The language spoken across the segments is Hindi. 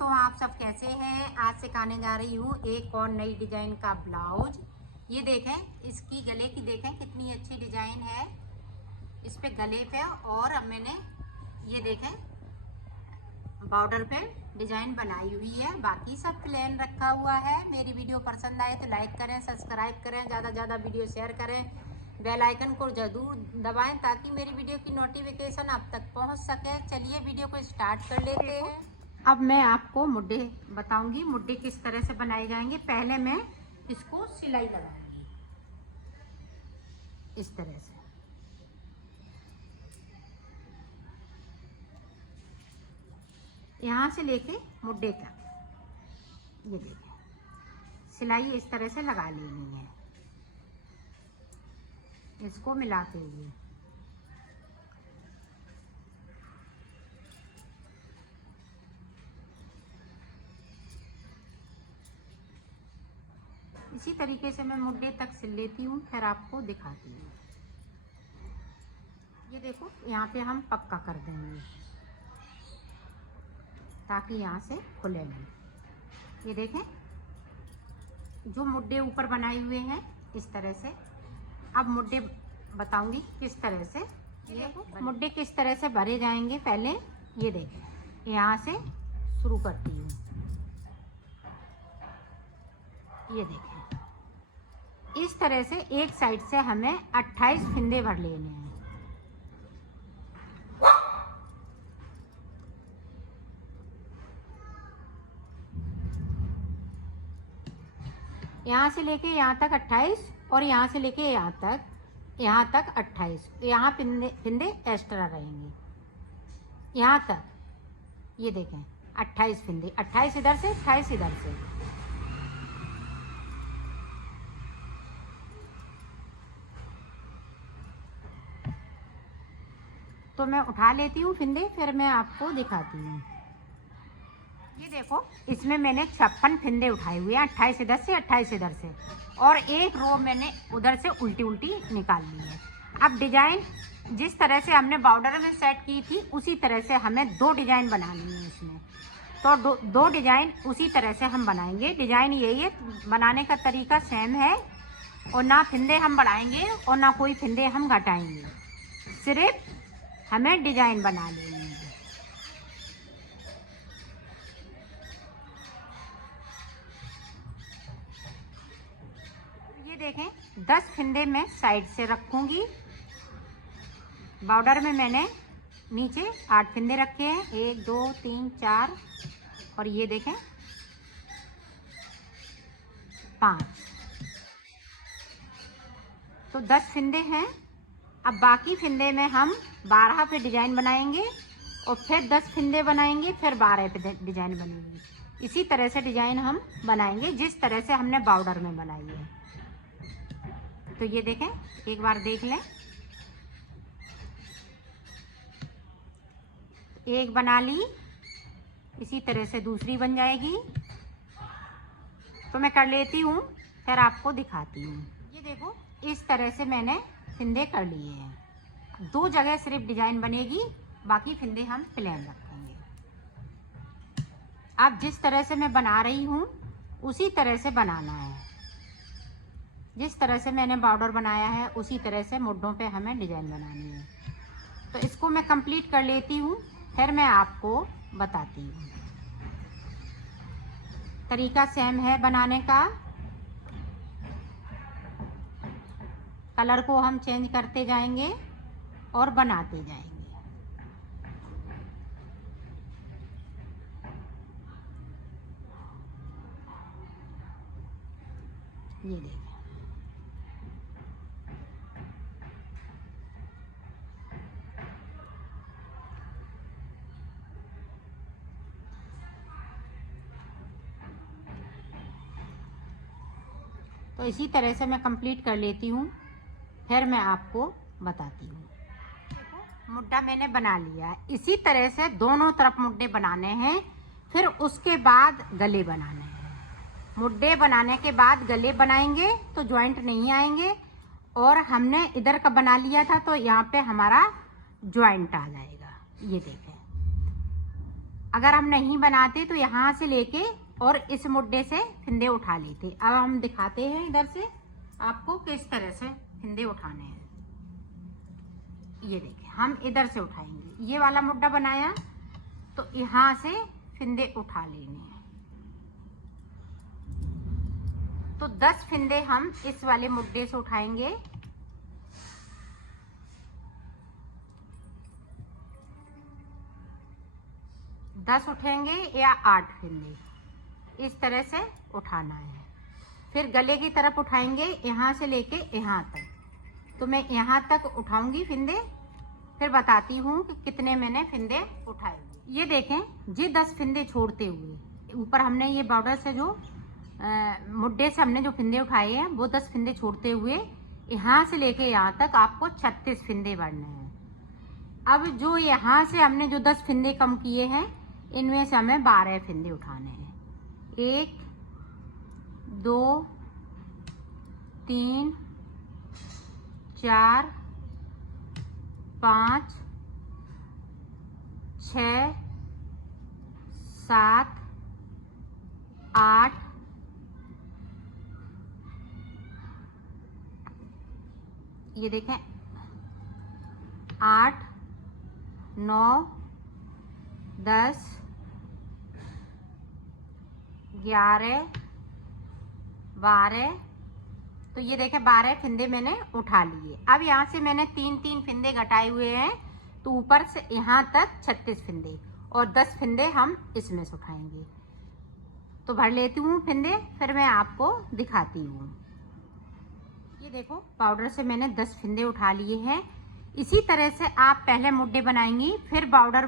दोस्तों, आप सब कैसे हैं। आज सिखाने जा रही हूँ एक और नई डिजाइन का ब्लाउज। ये देखें, इसकी गले की देखें कितनी अच्छी डिजाइन है इस पे गले पे। और अब मैंने ये देखें बॉर्डर पे डिजाइन बनाई हुई है, बाकी सब प्लेन रखा हुआ है। मेरी वीडियो पसंद आए तो लाइक करें, सब्सक्राइब करें, ज़्यादा से ज़्यादा वीडियो शेयर करें, बेल आइकन को ज़रूर दबाएं ताकि मेरी वीडियो की नोटिफिकेशन आप तक पहुंच सके। चलिए वीडियो को स्टार्ट कर लेते हैं। अब मैं आपको मुड्ढे बताऊंगी, मुड्ढे किस तरह से बनाए जाएंगे। पहले मैं इसको सिलाई लगाऊंगी इस तरह से। यहाँ से लेके मुड्ढे तक ये देखें सिलाई इस तरह से लगा लेनी है, इसको मिलाते हुए। इसी तरीके से मैं मुड्ढे तक सिल लेती हूँ, फिर आपको दिखाती हूँ। ये देखो, यहाँ पे हम पक्का कर देंगे ताकि यहाँ से खुले नहीं। ये देखें जो मुड्ढे ऊपर बनाए हुए हैं इस तरह से। अब मुड्ढे बताऊंगी किस तरह से। ये देखो मुड्ढे किस तरह से भरे जाएंगे। पहले ये देखें, यहाँ से शुरू करती हूँ। ये देखें इस तरह से एक साइड से हमें 28 फंदे भर लेने हैं। यहाँ से लेके यहाँ तक 28 और यहाँ से लेके यहाँ तक 28। यहाँ फंदे एक्स्ट्रा रहेंगे यहाँ तक। ये देखें 28 फंदे, 28 इधर से 28 इधर से। तो मैं उठा लेती हूँ फंदे, फिर मैं आपको दिखाती हूँ। ये देखो इसमें मैंने 56 फंदे उठाए हुए हैं, 28 इधर से 28 इधर से, और एक रो मैंने उधर से उल्टी उल्टी निकाल ली है। अब डिजाइन जिस तरह से हमने बॉर्डर में सेट की थी उसी तरह से हमें 2 डिजाइन बनानी है इसमें। तो दो डिजाइन उसी तरह से हम बनाएंगे। डिजाइन यही है, बनाने का तरीका सेम है, और ना फंदे हम बढ़ाएंगे और ना कोई फंदे हम घटाएंगे, सिर्फ हमें डिजाइन बना लेनी है। ये देखें 10 फंदे मैं साइड से रखूंगी। बॉर्डर में मैंने नीचे 8 फंदे रखे हैं, 1 2 3 4, और ये देखें 5। तो 10 फंदे हैं। अब बाकी फंदे में हम 12 पे डिजाइन बनाएंगे और फिर 10 फंदे बनाएंगे, फिर 12 पे डिजाइन बनेगी। इसी तरह से डिजाइन हम बनाएंगे जिस तरह से हमने बॉर्डर में बनाई है। तो ये देखें, एक बार देख लें। एक बना ली, इसी तरह से दूसरी बन जाएगी। तो मैं कर लेती हूँ, फिर आपको दिखाती हूँ। ये देखो इस तरह से मैंने फंदे कर लिए हैं। 2 जगह सिर्फ डिजाइन बनेगी, बाकी फंदे हम प्लेन रखेंगे। अब जिस तरह से मैं बना रही हूँ उसी तरह से बनाना है। जिस तरह से मैंने बॉर्डर बनाया है उसी तरह से मुड्ढों पे हमें डिजाइन बनानी है। तो इसको मैं कंप्लीट कर लेती हूँ, फिर मैं आपको बताती हूँ। तरीका सेम है बनाने का, कलर को हम चेंज करते जाएंगे और बनाते जाएंगे। ये देखें, तो इसी तरह से मैं कंप्लीट कर लेती हूँ, फिर मैं आपको बताती हूँ। देखो मुड्ढा मैंने बना लिया। इसी तरह से दोनों तरफ मुड्ढे बनाने हैं, फिर उसके बाद गले बनाने हैं। मुड्ढे बनाने के बाद गले बनाएंगे तो जॉइंट नहीं आएंगे, और हमने इधर का बना लिया था तो यहाँ पे हमारा जॉइंट आ जाएगा। ये देखें अगर हम नहीं बनाते तो यहाँ से लेके और इस मुड्डे से फिंदे उठा लेते। अब हम दिखाते हैं इधर से आपको किस तरह से फिंदे उठाने हैं। ये देखिए, हम इधर से उठाएंगे। ये वाला मुड्डा बनाया तो यहाँ से फिंदे उठा लेने हैं। तो 10 फिंदे हम इस वाले मुड्डे से उठाएंगे। दस उठेंगे या 8 फिंदे इस तरह से उठाना है। फिर गले की तरफ उठाएंगे, यहाँ से लेके यहाँ तक। तो मैं यहाँ तक उठाऊंगी फिंदे, फिर बताती हूँ कि कितने मैंने फिंदे उठाए। ये देखें, ये 10 फिंदे छोड़ते हुए ऊपर हमने ये बॉर्डर से जो मुड्डे से हमने जो फिंदे उठाए हैं वो 10 फिंदे छोड़ते हुए यहाँ से लेके यहाँ तक आपको 36 फिंदे बढ़ने हैं। अब जो यहाँ से हमने जो 10 फिंदे कम किए हैं इनमें से हमें 12 फिंदे उठाने हैं। 1 2 3 4 5 6 7 8 ये देखें 8 9 10 11 12। तो ये देखें 12 फिंदे मैंने उठा लिए। अब यहाँ से मैंने 3 फिंदे घटाए हुए हैं, तो ऊपर से यहाँ तक 36 फिंदे और 10 फिंदे हम इसमें से उठाएंगे। तो भर लेती हूँ फिंदे, फिर मैं आपको दिखाती हूँ। ये देखो, पाउडर से मैंने 10 फिंदे उठा लिए हैं। इसी तरह से आप पहले मुड्डे बनाएंगी, फिर पाउडर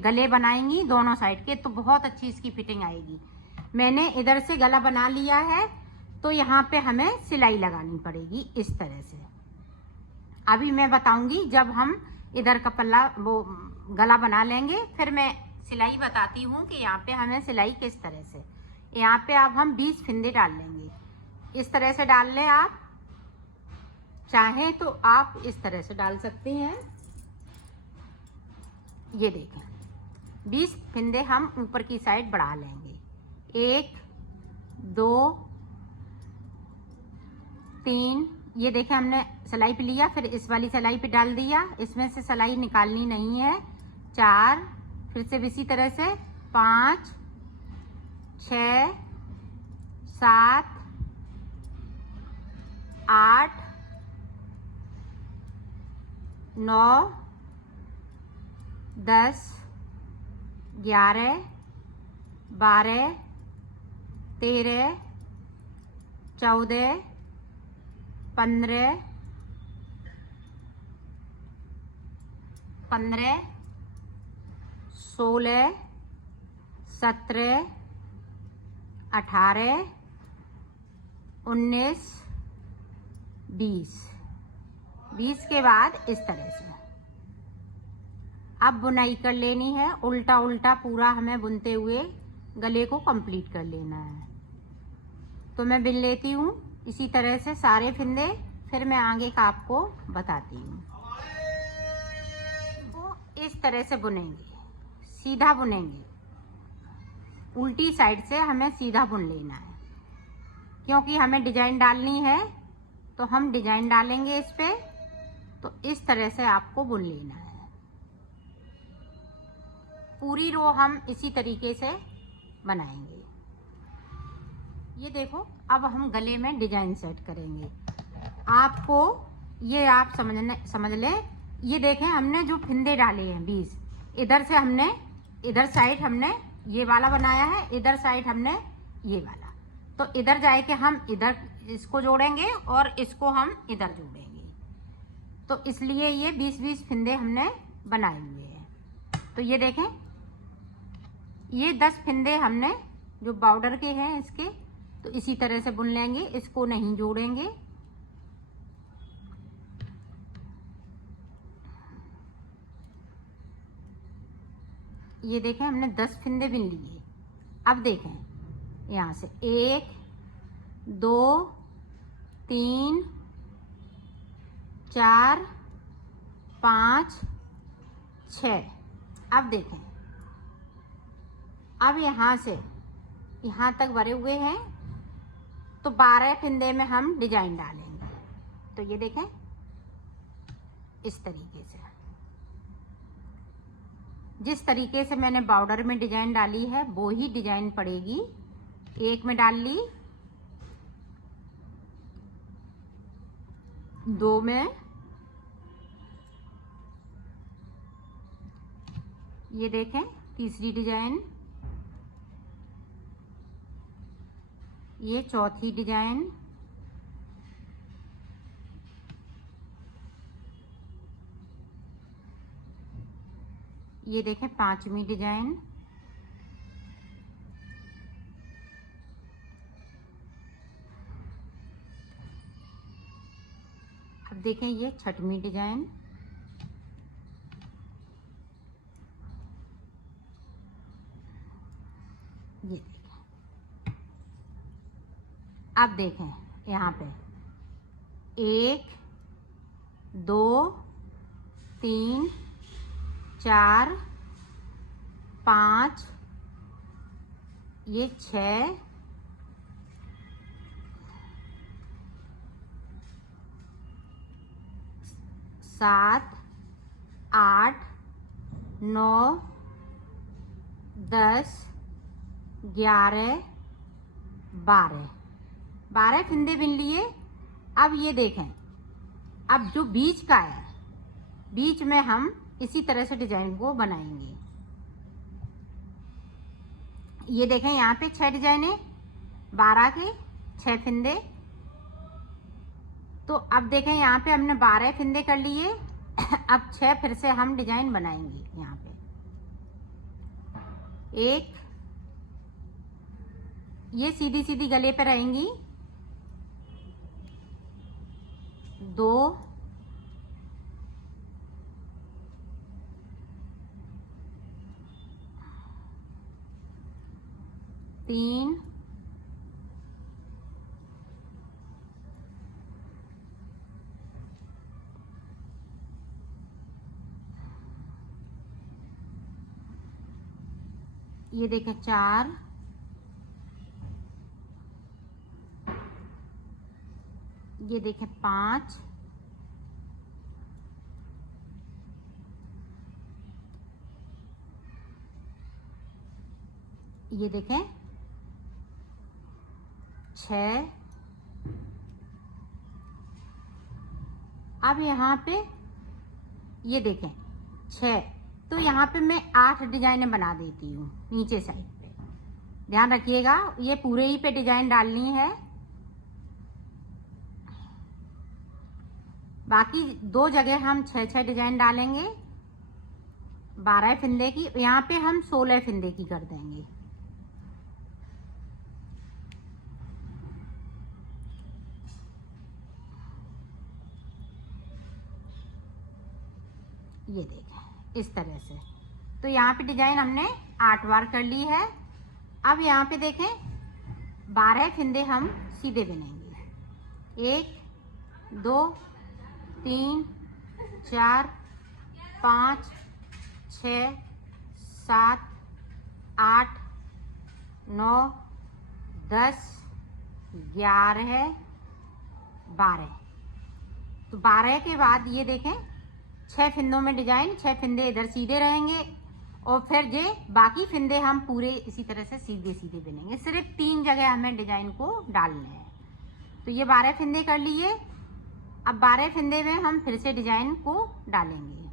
गले बनाएंगी दोनों साइड के, तो बहुत अच्छी इसकी फिटिंग आएगी। मैंने इधर से गला बना लिया है, तो यहाँ पे हमें सिलाई लगानी पड़ेगी इस तरह से। अभी मैं बताऊंगी जब हम इधर का पल्ला वो गला बना लेंगे, फिर मैं सिलाई बताती हूँ कि यहाँ पे हमें सिलाई किस तरह से। यहाँ पे अब हम 20 फिंदे डाल लेंगे। इस तरह से डाल लें, आप चाहें तो आप इस तरह से डाल सकते हैं। ये देखें, 20 फिंदे हम ऊपर की साइड बढ़ा लेंगे। 1 2 3। ये देखें, हमने सिलाई पे लिया, फिर इस वाली सिलाई पे डाल दिया, इसमें से सिलाई निकालनी नहीं है। 4, फिर से इसी तरह से 5 6 7 8 9 10 11 12 13 14 15 16 17 18 19 20 के बाद इस तरह से अब बुनाई कर लेनी है। उल्टा उल्टा पूरा हमें बुनते हुए गले को कंप्लीट कर लेना है। तो मैं बिन लेती हूँ इसी तरह से सारे फिंदे, फिर मैं आगे का आपको बताती हूँ। तो इस तरह से बुनेंगे, सीधा बुनेंगे, उल्टी साइड से हमें सीधा बुन लेना है, क्योंकि हमें डिजाइन डालनी है तो हम डिजाइन डालेंगे इस पे। तो इस तरह से आपको बुन लेना है। पूरी रो हम इसी तरीके से बनाएंगे। ये देखो, अब हम गले में डिजाइन सेट करेंगे। आपको ये आप समझ लें। ये देखें, हमने जो फिंदे डाले हैं 20, इधर से हमने इधर साइड हमने ये वाला बनाया है, इधर साइड हमने ये वाला। तो इधर जाए के हम इधर इसको जोड़ेंगे और इसको हम इधर जोड़ेंगे। तो इसलिए ये 20-20 फिंदे हमने बनाए हुए हैं। तो ये देखें, ये 10 फिंदे हमने जो बॉर्डर के हैं इसके, तो इसी तरह से बुन लेंगे, इसको नहीं जोड़ेंगे। ये देखें, हमने 10 फिंदे बिन लिए। अब देखें, यहाँ से 1 2 3 4 5 6। अब देखें, अब यहाँ से यहाँ तक भरे हुए हैं, तो 12 फंदे में हम डिजाइन डालेंगे। तो ये देखें इस तरीके से, जिस तरीके से मैंने बॉर्डर में डिजाइन डाली है वो ही डिजाइन पड़ेगी। एक में डाल ली, 2 में, ये देखें तीसरी डिजाइन, ये चौथी डिजाइन, ये देखें पांचवी डिजाइन, अब देखें ये छठवीं डिजाइन, ये देखें। अब देखें यहाँ पे 1 2 3 4 5, ये 6, 7 8 9 10 11 12 फंदे बिन लिए। अब ये देखें, अब जो बीच का है, बीच में हम इसी तरह से डिजाइन को बनाएंगे। ये देखें यहाँ पे 6 डिजाइन है, 12 के 6 फंदे। तो अब देखें यहाँ पे हमने 12 फंदे कर लिए। अब 6 फिर से हम डिजाइन बनाएंगे। यहाँ पे 1, ये सीधी सीधी गले पे रहेंगी, 2, 3, 4, ये देखें 5, ये देखें 6। अब यहाँ पे ये देखें 6, तो यहाँ पे मैं 8 डिजाइनें बना देती हूँ नीचे साइड पे। ध्यान रखिएगा, ये पूरे ही पे डिजाइन डालनी है। बाकी 2 जगह हम 6-6 डिजाइन डालेंगे 12 फंदे की। यहाँ पे हम 16 फंदे की कर देंगे। ये देखें इस तरह से। तो यहाँ पे डिजाइन हमने 8 बार कर ली है। अब यहाँ पे देखें 12 फंदे हम सीधे बुनेंगे। 1 2 3 4 5 6 7 8 9 10 11 12। तो 12 के बाद ये देखें 6 फंदों में डिजाइन, 6 फंदे इधर सीधे रहेंगे और फिर जे बाकी फंदे हम पूरे इसी तरह से सीधे सीधे बनेंगे। सिर्फ 3 जगह हमें डिजाइन को डालने हैं। तो ये 12 फंदे कर लिए। अब 12 फंदे में हम फिर से डिजाइन को डालेंगे।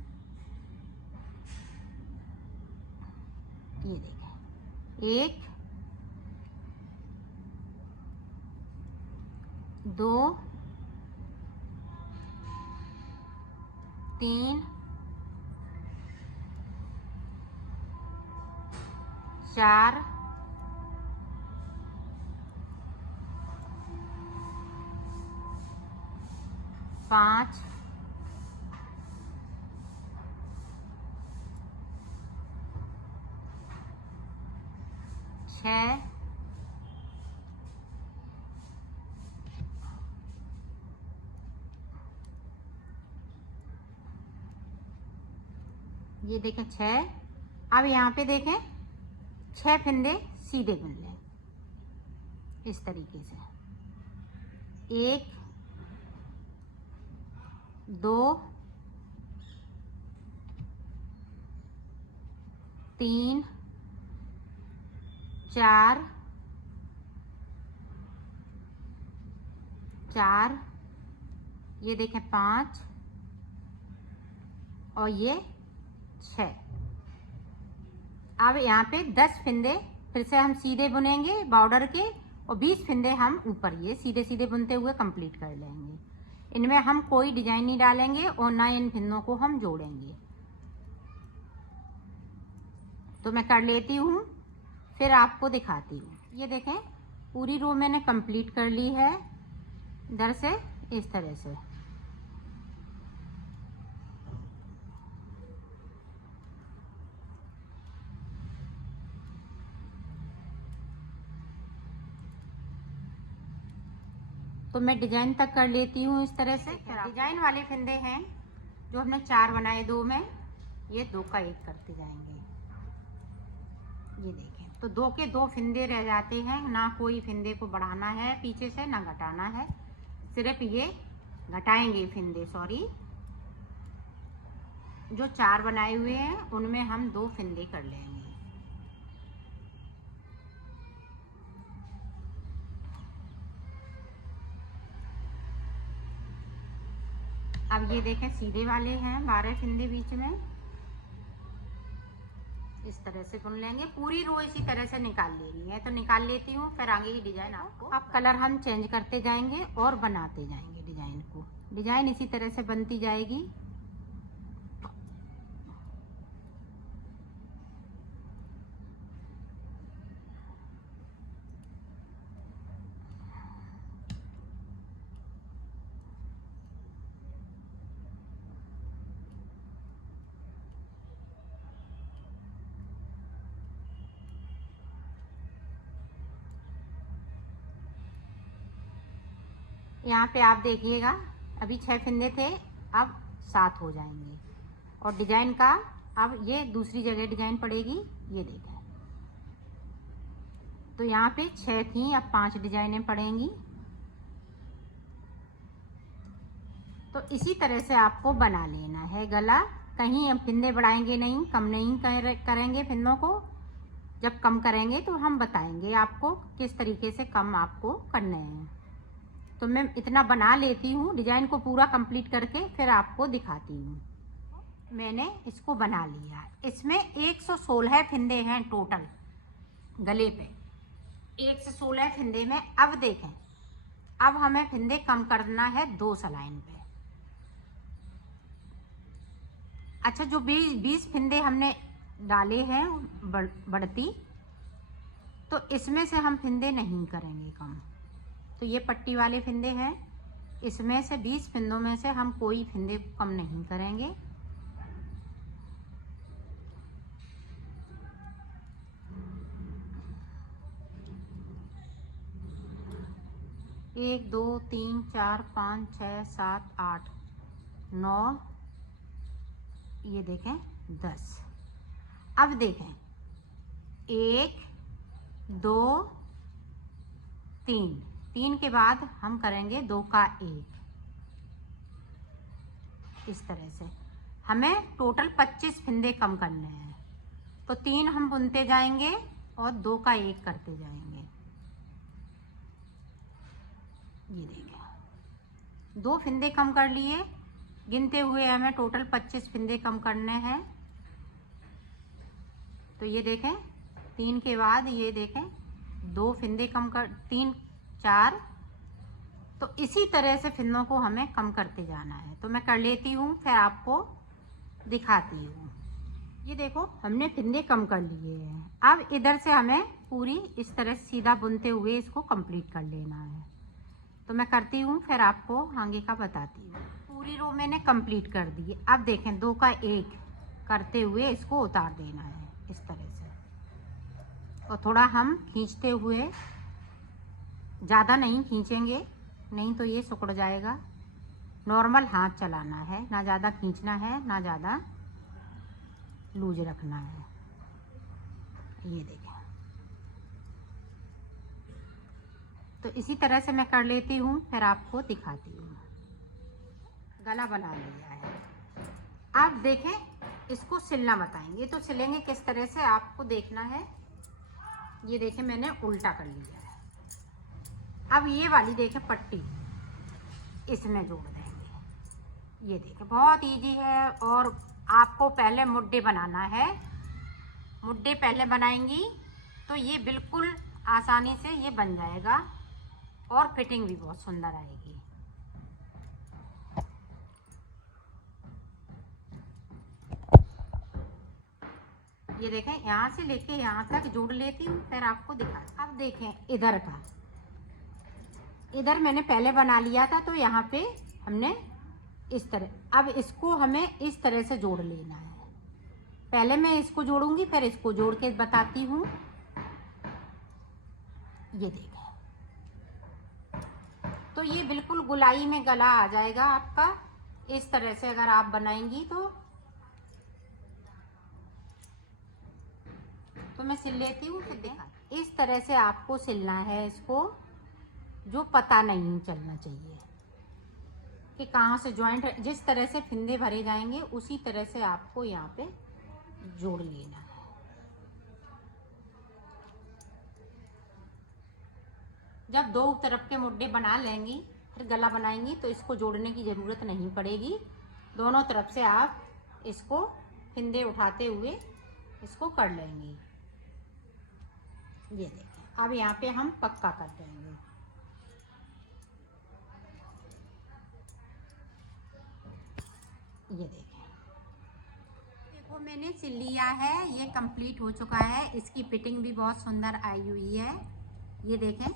ये देखें 1 2 3 4 5 6 ये देखें 6। अब यहाँ पे देखें 6 फंदे सीधे बुन लें इस तरीके से। 1 2 3 4 4, ये देखें 5 और ये 6। अब यहाँ पे 10 फंदे फिर से हम सीधे बुनेंगे बॉर्डर के और 20 फंदे हम ऊपर ये सीधे सीधे बुनते हुए कंप्लीट कर लेंगे। इनमें हम कोई डिजाइन नहीं डालेंगे और ना इन फंदों को हम जोड़ेंगे। तो मैं कर लेती हूँ फिर आपको दिखाती हूँ। ये देखें पूरी रो मैंने कंप्लीट कर ली है इधर से इस तरह से। तो मैं डिजाइन तक कर लेती हूँ इस तरह से। डिजाइन वाले फंदे हैं जो हमने 4 बनाए 2 में, ये 2 का 1 करते जाएंगे। ये देखें तो 2 के 2 फंदे रह जाते हैं, ना कोई फंदे को बढ़ाना है पीछे से ना घटाना है, सिर्फ ये घटाएंगे फंदे। सॉरी, जो 4 बनाए हुए हैं उनमें हम 2 फंदे कर लेंगे। अब ये देखें सीधे वाले हैं 12 फंदे बीच में, इस तरह से बुन लेंगे। पूरी रो इसी तरह से निकाल लेनी है, तो निकाल लेती हूँ फिर आगे की डिजाइन आपको। अब कलर हम चेंज करते जाएंगे और बनाते जाएंगे डिजाइन को। डिजाइन इसी तरह से बनती जाएगी। यहाँ पे आप देखिएगा अभी 6 फंदे थे, अब 7 हो जाएंगे। और डिजाइन का अब ये दूसरी जगह डिजाइन पड़ेगी, ये देखें। तो यहाँ पे 6 थी, अब 5 डिजाइनें पड़ेंगी। तो इसी तरह से आपको बना लेना है गला। कहीं अब फंदे बढ़ाएंगे नहीं, कम नहीं करेंगे फंदों को। जब कम करेंगे तो हम बताएंगे आपको किस तरीके से कम आपको करने हैं। तो मैं इतना बना लेती हूँ, डिजाइन को पूरा कंप्लीट करके फिर आपको दिखाती हूँ। मैंने इसको बना लिया। इसमें 116 फंदे हैं टोटल गले पे। 116 फंदे में अब देखें, अब हमें फंदे कम करना है 2 सलाइन पे। अच्छा, जो 20 फंदे हमने डाले हैं बढ़ती, तो इसमें से हम फंदे नहीं करेंगे कम। तो ये पट्टी वाले फंदे हैं, इसमें से 20 फंदों में से हम कोई फंदे कम नहीं करेंगे। एक 2 3 4 5 6 7 8 9, ये देखें 10। अब देखें 1 2 3, 3 के बाद हम करेंगे 2 का 1। इस तरह से हमें टोटल 25 फंदे कम करने हैं। तो 3 हम बुनते जाएंगे और 2 का 1 करते जाएंगे। ये देखें 2 फंदे कम कर लिए, गिनते हुए हमें टोटल 25 फंदे कम करने हैं। तो ये देखें 3 के बाद ये देखें 2 फंदे कम कर, 3 4। तो इसी तरह से फंदों को हमें कम करते जाना है। तो मैं कर लेती हूँ फिर आपको दिखाती हूँ। ये देखो हमने फंदे कम कर लिए हैं। अब इधर से हमें पूरी इस तरह सीधा बुनते हुए इसको कंप्लीट कर लेना है। तो मैं करती हूँ फिर आपको आगे का बताती हूँ। पूरी रो मैंने कंप्लीट कर दी। अब देखें 2 का 1 करते हुए इसको उतार देना है इस तरह से। और थोड़ा हम खींचते हुए, ज़्यादा नहीं खींचेंगे नहीं तो ये सिकुड़ जाएगा। नॉर्मल हाथ चलाना है, ना ज़्यादा खींचना है ना ज़्यादा लूज रखना है। ये देखें तो इसी तरह से मैं कर लेती हूँ, फिर आपको दिखाती हूँ। गला बना लिया है। आप देखें, इसको सिलना बताएंगे तो सिलेंगे किस तरह से आपको देखना है। ये देखें मैंने उल्टा कर लिया है। अब ये वाली देखें पट्टी इसमें जोड़ देंगे। ये देखें बहुत इजी है। और आपको पहले मुड्ढे बनाना है। मुड्ढे पहले बनाएंगी तो ये बिल्कुल आसानी से ये बन जाएगा और फिटिंग भी बहुत सुंदर आएगी। ये देखें यहाँ से लेके यहाँ तक जोड़ लेती हूँ, फिर आपको दिखा। अब देखें इधर का, इधर मैंने पहले बना लिया था तो यहाँ पे हमने इस तरह, अब इसको हमें इस तरह से जोड़ लेना है। पहले मैं इसको जोड़ूंगी फिर इसको जोड़ के बताती हूँ। ये देखें, तो ये बिल्कुल गुलाई में गला आ जाएगा आपका। इस तरह से अगर आप बनाएंगी तो मैं सिल लेती हूँ, फिर देखा। इस तरह से आपको सिलना है इसको, जो पता नहीं चलना चाहिए कि कहाँ से जॉइंट। जिस तरह से फिंदे भरे जाएंगे उसी तरह से आपको यहाँ पे जोड़ लेना है। जब दो तरफ के मुड्ढे बना लेंगी फिर गला बनाएंगी तो इसको जोड़ने की ज़रूरत नहीं पड़ेगी। दोनों तरफ से आप इसको फिंदे उठाते हुए इसको कर लेंगी। ये देखें, अब यहाँ पे हम पक्का कर देंगे। ये देखें, देखो मैंने सिल लिया है, ये कंप्लीट हो चुका है। इसकी फिटिंग भी बहुत सुंदर आई हुई है। ये देखें